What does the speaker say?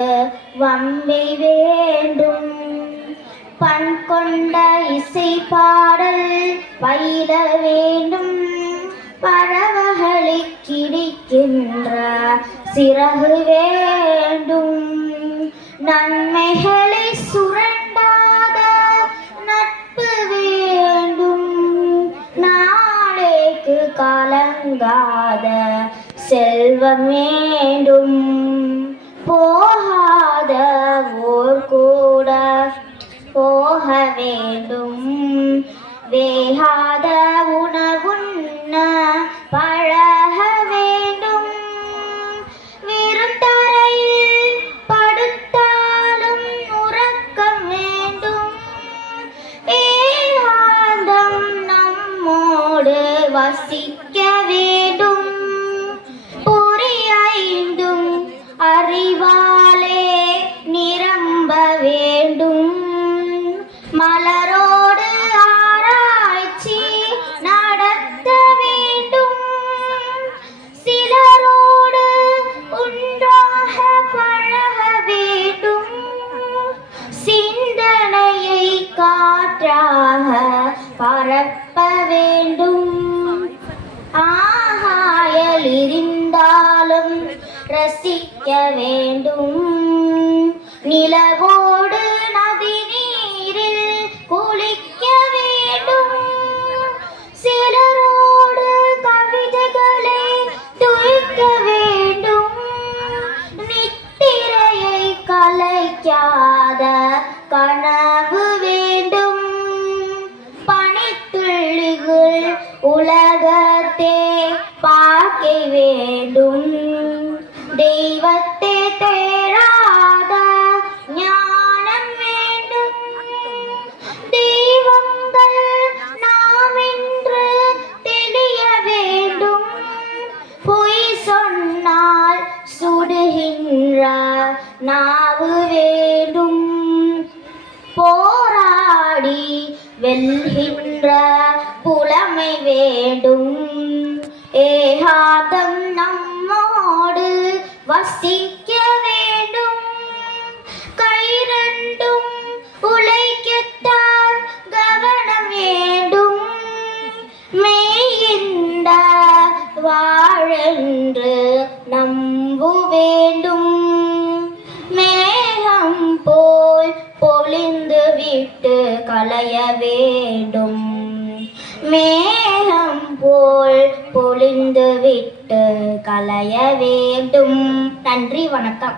வம்பை வேண்டும் பண் கொண்ட இசை பாடல் பயில வேண்டும் பறவைகளை கிடைக்கின்ற சிறகு வேண்டும் நன்மைகளை சுரண்டாத நட்பு வேண்டும் நாளைக்கு கலங்காத செல்வம் வேண்டும் போகாத ஊர் கூட போக வேண்டும் வேகாத உணவுண்ண பழக வேண்டும் விருந்தரையில் படுத்தாலும் உறக்கம் வேண்டும் ஏகாந்தம் நம்மோடு வசிக்க வேண்டும் பொறியைந்தும் அறிவாலே நிரம்ப வேண்டும் மலரோடு ஆராய்ச்சி நடத்த வேண்டும் சிலரோடு ஒன்றாக பழக வேண்டும் சிந்தனையை காற்றாக பரப்ப வேண்டும் ஆகாயல் இருந்தாலும் ரசிக்க வேண்டும் நிலவோடு நதி நீரில் குளிக்க வேண்டும் சிலரோடு கவிதைகளை துய்க்க வேண்டும் நித்திரையை கலைக்காத கனவு வேண்டும் பனித்துளிகள் உலகத்தை பார்க்க வேண்டும் தெய்வத்தை தேடாத ஞானம் வேண்டும் தெய்வங்கள் நாம் என்று தெரிய வேண்டும் பொய் சொன்னால் சுடுகின்ற நாவு வேண்டும் போராடி வெல்கின்ற புலமை வேண்டும் ஏகாந்தம் நம்மோடு வசிக்க வேண்டும் கைரண்டும் உழைக்கத்தான் கவனம் வேண்டும் மெய்கின்ற வாழென்று நம்பு வேண்டும் மேகம் போல் பொழிந்து விட்டு களைய வேண்டும் மேகம் போல் பொழிந்து விட்டு களைய வேண்டும். நன்றி, வணக்கம்.